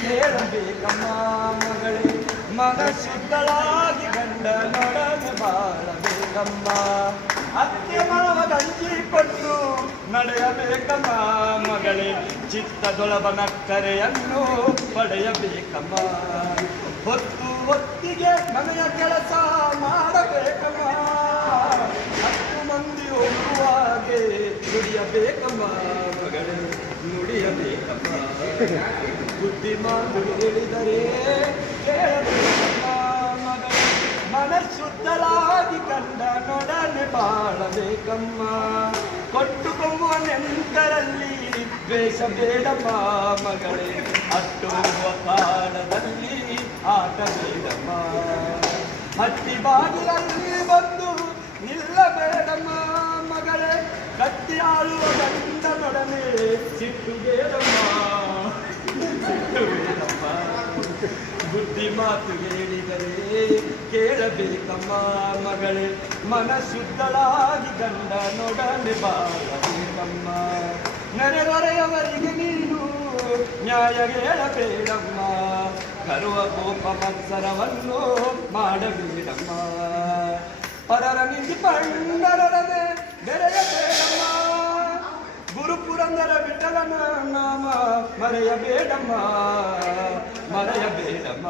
ಹೇಳಬೇಕಮ್ಮ ಮಗಳೇ ಮನಸ್ಸುಗಳಾಗಿ ಗಂಡನೊಡನೆ ಬಾಳಬೇಕಮ್ಮ ಅತ್ತೆ ಮಾವ ಗಂಜಿಕೊಂಡು ನಡೆಯಬೇಕಮ್ಮ ಮಗಳೇ ಚಿತ್ತದೊಳಬ ನಕ್ಕರೆಯನ್ನು ಪಡೆಯಬೇಕಮ್ಮ ಹೊತ್ತು ಹೊತ್ತಿಗೆ ಮನೆಯ ಕೆಲಸ ಮಾಡಬೇಕಮ್ಮ ಹತ್ತು ಮಂದಿ ಹೋಗುವಾಗೆ ನುಡಿಯಬೇಕಮ್ಮ ಮಗಳೇ ನುಡಿಯಬೇಕಮ್ಮ ಬುದ್ಧಿ ಮಾತು ಹೇಳಿದರೆ ಕೇಳಬೇಕಮ್ಮ ಮಗಳೇ ಮನಸ್ಸುದ್ದಲಾಗಿ ಕಂಡನೊಡನೆ ಬಾಳಬೇಕಮ್ಮ ಕೊಟ್ಟುಕೊಂಬುವ ನೆಂಟರಲ್ಲಿ ದ್ವೇಷ ಬೇಡಮ್ಮ ಮಗಳೇ ಅಟ್ಟುವ ಕಾಲದಲ್ಲಿ ಆಟ ಬೇಡಮ್ಮ ಹಟ್ಟಿ ಬಾಗಿಲಲ್ಲಿ ಬಂದು ನಿಲ್ಲಬೇಡಮ್ಮ ಮಗಳೇ ಕತ್ತಿ ಆಳುವ ಗಂಡನೊಡನೆ ಸಿಟ್ಟು ಬೇಡಮ್ಮ ಸಿಟ್ಟು ಬೇಡಮ್ಮ ಬುದ್ಧಿ ಮಾತು ಹೇಳಿದರೆ ಕೇಳಬೇಕಮ್ಮ ಮಗಳೇ ಮನಸ್ಸುದ್ದಳಾಗಿ ಗಂಡನೊಡನೆ ಬಾಳಬೇಕಮ್ಮ ನೆರೆಹೊರೆಯವರಿಗೆ ನೀನು ನ್ಯಾಯ ಹೇಳಬೇಡಮ್ಮ ಕರುವ ಕೋಪ ಮತ್ಸರವನ್ನು ಮಾಡಬೇಡಮ್ಮ ಪರರ ನಿಂದಿ ಪಂಡರೊಡನೆ ಬೆರೆಯಬೇಡಮ್ಮ ಗುರುಪುರಂದರ ವಿಠಲನ ನಾಮ ಮರೆಯಬೇಡಮ್ಮ ಮರೆಯಬೇಡಮ್ಮ